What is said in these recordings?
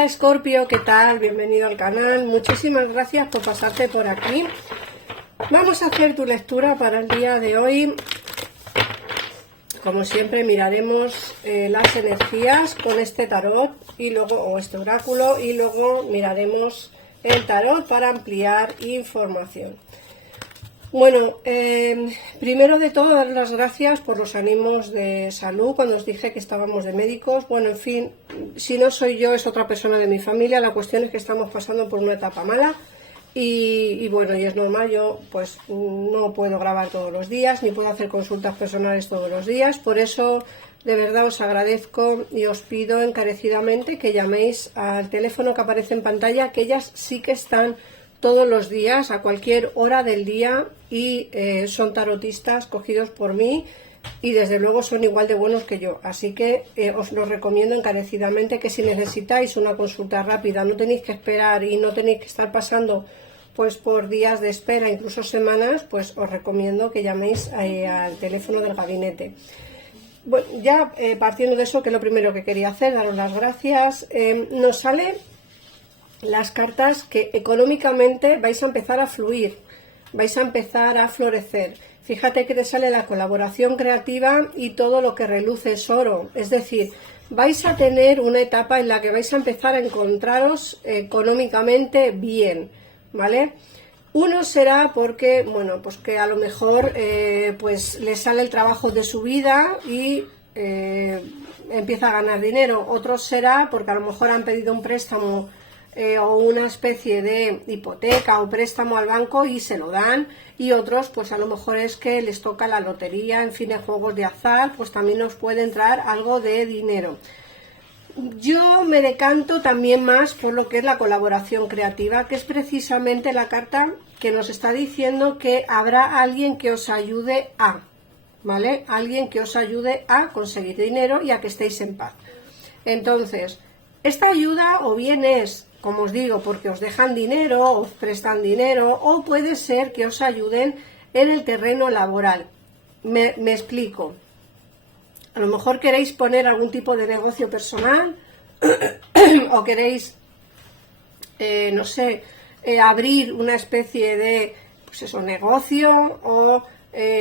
Hola Escorpio, ¿qué tal? Bienvenido al canal. Muchísimas gracias por pasarte por aquí. Vamos a hacer tu lectura para el día de hoy. Como siempre miraremos las energías con este tarot y luego, o este oráculo, y luego miraremos el tarot para ampliar información. Bueno, primero de todo, dar las gracias por los ánimos de salud cuando os dije que estábamos de médicos. Bueno, en fin, si no soy yo, es otra persona de mi familia. La cuestión es que estamos pasando por una etapa mala y bueno, y es normal. Yo pues no puedo grabar todos los días, ni puedo hacer consultas personales todos los días. Por eso, de verdad, os agradezco y os pido encarecidamente que llaméis al teléfono que aparece en pantalla, que ellas sí que están todos los días, a cualquier hora del día, y son tarotistas cogidos por mí y desde luego son igual de buenos que yo, así que os lo recomiendo encarecidamente, que si necesitáis una consulta rápida, no tenéis que esperar y no tenéis que estar pasando pues por días de espera, incluso semanas, pues os recomiendo que llaméis al teléfono del gabinete. Bueno, ya partiendo de eso, que es lo primero que quería hacer, daros las gracias. Nos sale las cartas que económicamente vais a empezar a fluir, vais a empezar a florecer. Fíjate que te sale la colaboración creativa y todo lo que reluce es oro. Es decir, vais a tener una etapa en la que vais a empezar a encontraros económicamente bien, ¿vale? Uno será porque, bueno, pues que a lo mejor pues le sale el trabajo de su vida y empieza a ganar dinero. Otro será porque a lo mejor han pedido un préstamo o una especie de hipoteca o préstamo al banco y se lo dan, y otros pues a lo mejor es que les toca la lotería, en fin, de juegos de azar, pues también nos puede entrar algo de dinero. Yo me decanto también más por lo que es la colaboración creativa, que es precisamente la carta que nos está diciendo que habrá alguien que os ayude a, ¿vale? Alguien que os ayude a conseguir dinero y a que estéis en paz. Entonces, esta ayuda o bien es, como os digo, porque os dejan dinero, os prestan dinero, o puede ser que os ayuden en el terreno laboral. Me explico. A lo mejor queréis poner algún tipo de negocio personal o queréis, no sé, abrir una especie de, pues eso, negocio o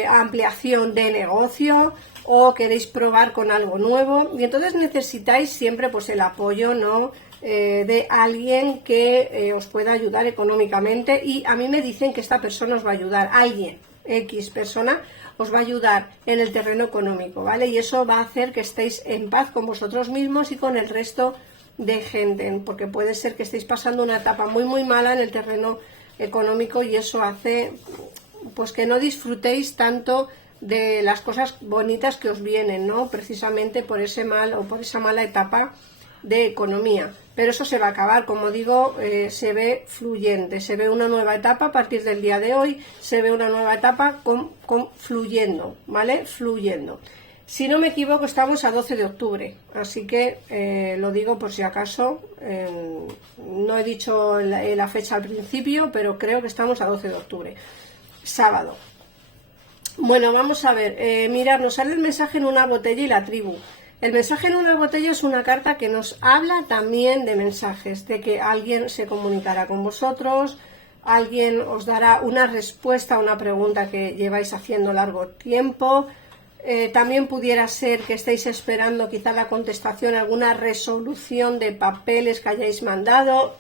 ampliación de negocio, o queréis probar con algo nuevo, y entonces necesitáis siempre pues el apoyo, ¿no?, de alguien que os pueda ayudar económicamente. Y a mí me dicen que esta persona os va a ayudar, alguien, X persona os va a ayudar en el terreno económico, ¿vale? Y eso va a hacer que estéis en paz con vosotros mismos y con el resto de gente, porque puede ser que estéis pasando una etapa muy mala en el terreno económico, y eso hace pues que no disfrutéis tanto de las cosas bonitas que os vienen, ¿no?, precisamente por ese mal o por esa mala etapa de economía. Pero eso se va a acabar, como digo, se ve fluyente, se ve una nueva etapa a partir del día de hoy, se ve una nueva etapa fluyendo, ¿vale? Fluyendo. Si no me equivoco, estamos a 12 de octubre, así que lo digo por si acaso, no he dicho la fecha al principio, pero creo que estamos a 12 de octubre, sábado. Bueno, vamos a ver, mirad, nos sale el mensaje en una botella y la tribu. El mensaje en una botella es una carta que nos habla también de mensajes, de que alguien se comunicará con vosotros, alguien os dará una respuesta a una pregunta que lleváis haciendo largo tiempo. También pudiera ser que estéis esperando quizá la contestación, alguna resolución de papeles que hayáis mandado,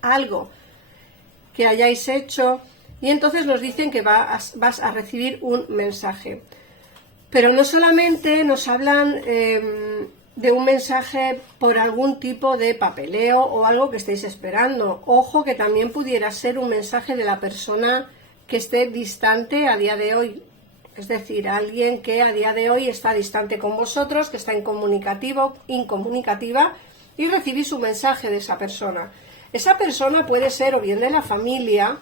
algo que hayáis hecho, y entonces nos dicen que vas a recibir un mensaje. Pero no solamente nos hablan de un mensaje por algún tipo de papeleo o algo que estéis esperando. Ojo, que también pudiera ser un mensaje de la persona que esté distante a día de hoy. Es decir, alguien que a día de hoy está distante con vosotros, que está incomunicativa, y recibís un mensaje de esa persona. Esa persona puede ser o bien de la familia,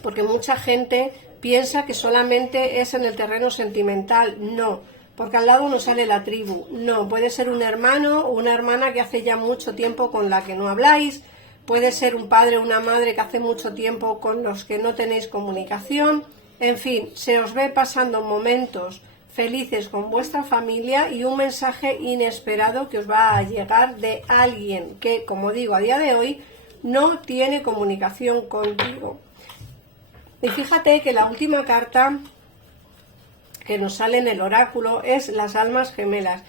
porque mucha gente piensa que solamente es en el terreno sentimental. No, porque al lado nos sale la tribu. No, puede ser un hermano o una hermana que hace ya mucho tiempo con la que no habláis, puede ser un padre o una madre que hace mucho tiempo con los que no tenéis comunicación. En fin, se os ve pasando momentos felices con vuestra familia y un mensaje inesperado que os va a llegar de alguien que, como digo, a día de hoy no tiene comunicación contigo. Y fíjate que la última carta que nos sale en el oráculo es las almas gemelas.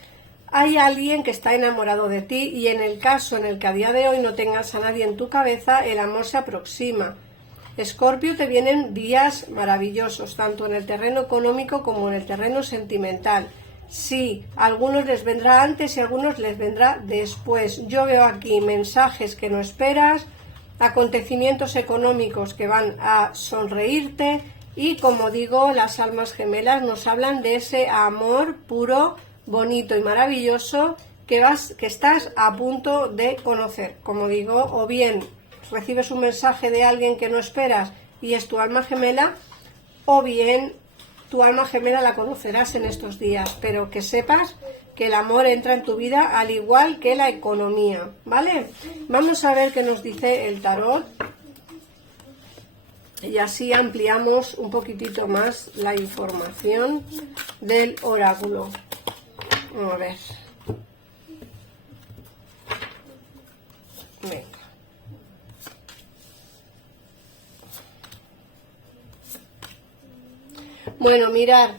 Hay alguien que está enamorado de ti y en el caso en el que a día de hoy no tengas a nadie en tu cabeza, el amor se aproxima. Escorpio, te vienen días maravillosos, tanto en el terreno económico como en el terreno sentimental. Sí, a algunos les vendrá antes y a algunos les vendrá después. Yo veo aquí mensajes que no esperas, acontecimientos económicos que van a sonreírte y, como digo, las almas gemelas nos hablan de ese amor puro, bonito y maravilloso que estás a punto de conocer. Como digo, o bien recibes un mensaje de alguien que no esperas y es tu alma gemela, o bien tu alma gemela la conocerás en estos días, pero que sepas que el amor entra en tu vida al igual que la economía, ¿vale? Vamos a ver qué nos dice el tarot y así ampliamos un poquitito más la información del oráculo. A ver. Venga. Bueno, mirad,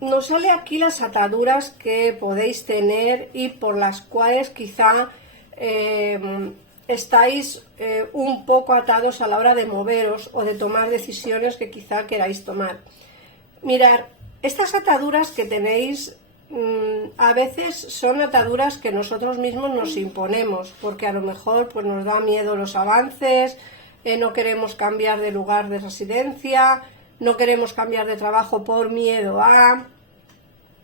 nos sale aquí las ataduras que podéis tener y por las cuales quizá estáis un poco atados a la hora de moveros o de tomar decisiones que quizá queráis tomar. Mirad, estas ataduras que tenéis a veces son ataduras que nosotros mismos nos imponemos, porque a lo mejor pues, nos da miedo los avances, no queremos cambiar de lugar de residencia, no queremos cambiar de trabajo por miedo a,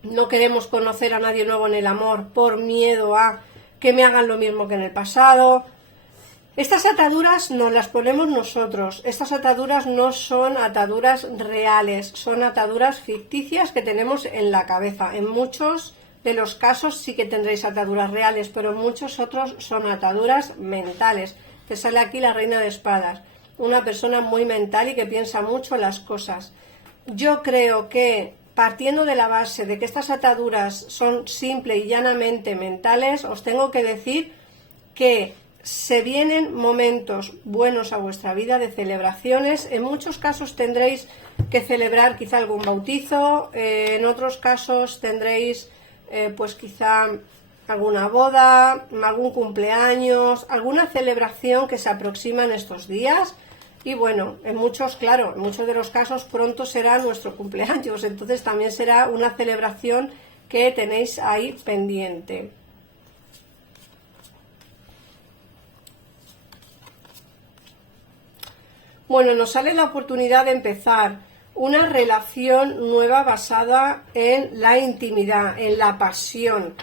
no queremos conocer a nadie nuevo en el amor por miedo a que me hagan lo mismo que en el pasado. Estas ataduras nos las ponemos nosotros, estas ataduras no son ataduras reales, son ataduras ficticias que tenemos en la cabeza. En muchos de los casos sí que tendréis ataduras reales, pero en muchos otros son ataduras mentales. Te sale aquí la reina de espadas, una persona muy mental y que piensa mucho las cosas. Yo creo que partiendo de la base de que estas ataduras son simple y llanamente mentales, os tengo que decir que se vienen momentos buenos a vuestra vida de celebraciones. En muchos casos tendréis que celebrar quizá algún bautizo, en otros casos tendréis pues quizá alguna boda, algún cumpleaños, alguna celebración que se aproxima en estos días. Y bueno, en muchos de los casos pronto será nuestro cumpleaños, entonces también será una celebración que tenéis ahí pendiente. Bueno, nos sale la oportunidad de empezar una relación nueva basada en la intimidad, en la pasión.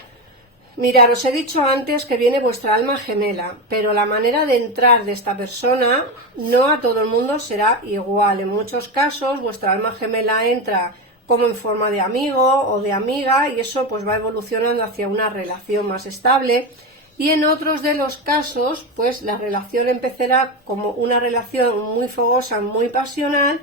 Mirad, os he dicho antes que viene vuestra alma gemela, pero la manera de entrar de esta persona no a todo el mundo será igual. En muchos casos vuestra alma gemela entra como en forma de amigo o de amiga y eso pues va evolucionando hacia una relación más estable. Y en otros de los casos pues la relación empezará como una relación muy fogosa, muy pasional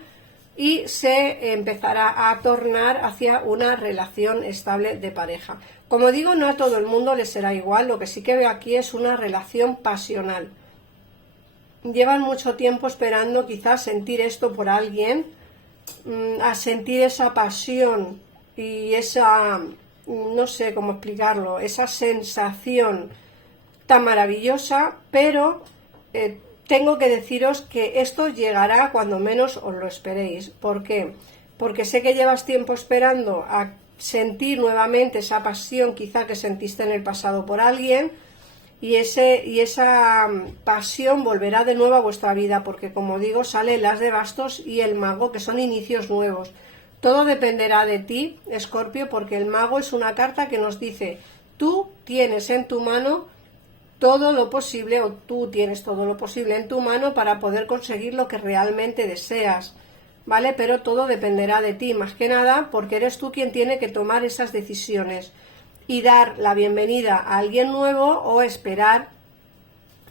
y se empezará a tornar hacia una relación estable de pareja. Como digo, no a todo el mundo le será igual, lo que sí que veo aquí es una relación pasional. Llevan mucho tiempo esperando quizás sentir esto por alguien, a sentir esa pasión y esa, no sé cómo explicarlo, esa sensación tan maravillosa, pero tengo que deciros que esto llegará cuando menos os lo esperéis. ¿Por qué? Porque sé que llevas tiempo esperando a sentir nuevamente esa pasión quizá que sentiste en el pasado por alguien y esa pasión volverá de nuevo a vuestra vida, porque como digo sale el as de bastos y el mago, que son inicios nuevos. Todo dependerá de ti, Escorpio, porque el mago es una carta que nos dice tú tienes en tu mano todo lo posible, o tú tienes todo lo posible en tu mano para poder conseguir lo que realmente deseas, ¿vale? Pero todo dependerá de ti, más que nada, porque eres tú quien tiene que tomar esas decisiones y dar la bienvenida a alguien nuevo o esperar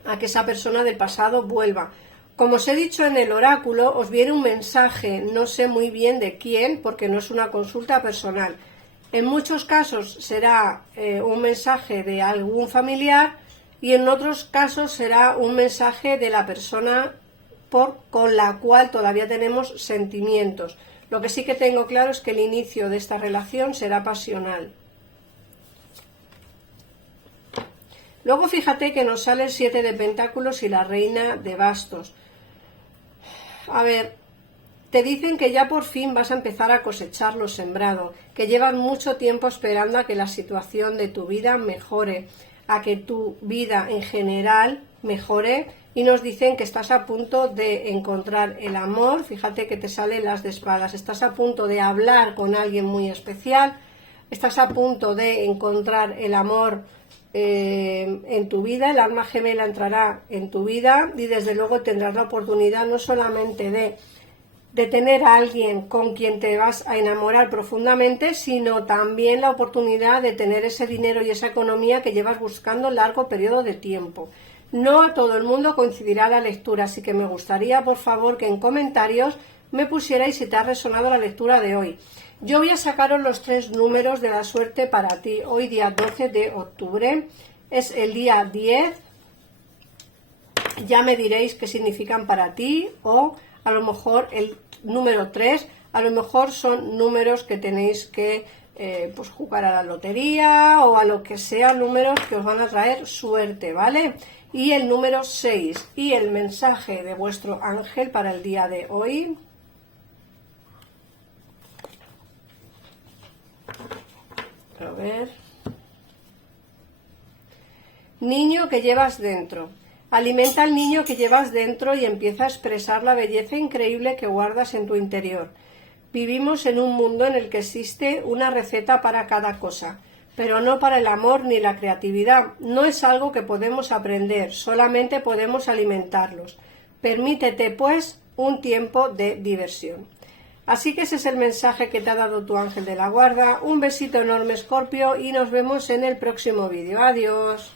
a que esa persona del pasado vuelva. Como os he dicho en el oráculo, os viene un mensaje, no sé muy bien de quién, porque no es una consulta personal. En muchos casos será un mensaje de algún familiar y en otros casos será un mensaje de la persona con la cual todavía tenemos sentimientos. Lo que sí que tengo claro es que el inicio de esta relación será pasional. Luego fíjate que nos sale el 7 de pentáculos y la reina de bastos. A ver, te dicen que ya por fin vas a empezar a cosechar lo sembrado, que llevas mucho tiempo esperando a que la situación de tu vida mejore, a que tu vida en general mejore, y nos dicen que estás a punto de encontrar el amor. Fíjate que te salen las de espadas, estás a punto de hablar con alguien muy especial, estás a punto de encontrar el amor en tu vida, el alma gemela entrará en tu vida y desde luego tendrás la oportunidad no solamente de tener a alguien con quien te vas a enamorar profundamente, sino también la oportunidad de tener ese dinero y esa economía que llevas buscando largo periodo de tiempo. No a todo el mundo coincidirá la lectura, así que me gustaría, por favor, que en comentarios me pusierais si te ha resonado la lectura de hoy. Yo voy a sacaros los 3 números de la suerte para ti. Hoy día 12 de octubre, es el día 10. Ya me diréis qué significan para ti, o a lo mejor el número 3, a lo mejor son números que tenéis que pues jugar a la lotería o a lo que sea, números que os van a traer suerte, ¿vale? Y el número 6 y el mensaje de vuestro ángel para el día de hoy. A ver. Niño que llevas dentro. Alimenta al niño que llevas dentro y empieza a expresar la belleza increíble que guardas en tu interior. Vivimos en un mundo en el que existe una receta para cada cosa, pero no para el amor ni la creatividad. No es algo que podemos aprender, solamente podemos alimentarlos. Permítete, pues, un tiempo de diversión. Así que ese es el mensaje que te ha dado tu ángel de la guarda. Un besito enorme, Escorpio, y nos vemos en el próximo vídeo. Adiós.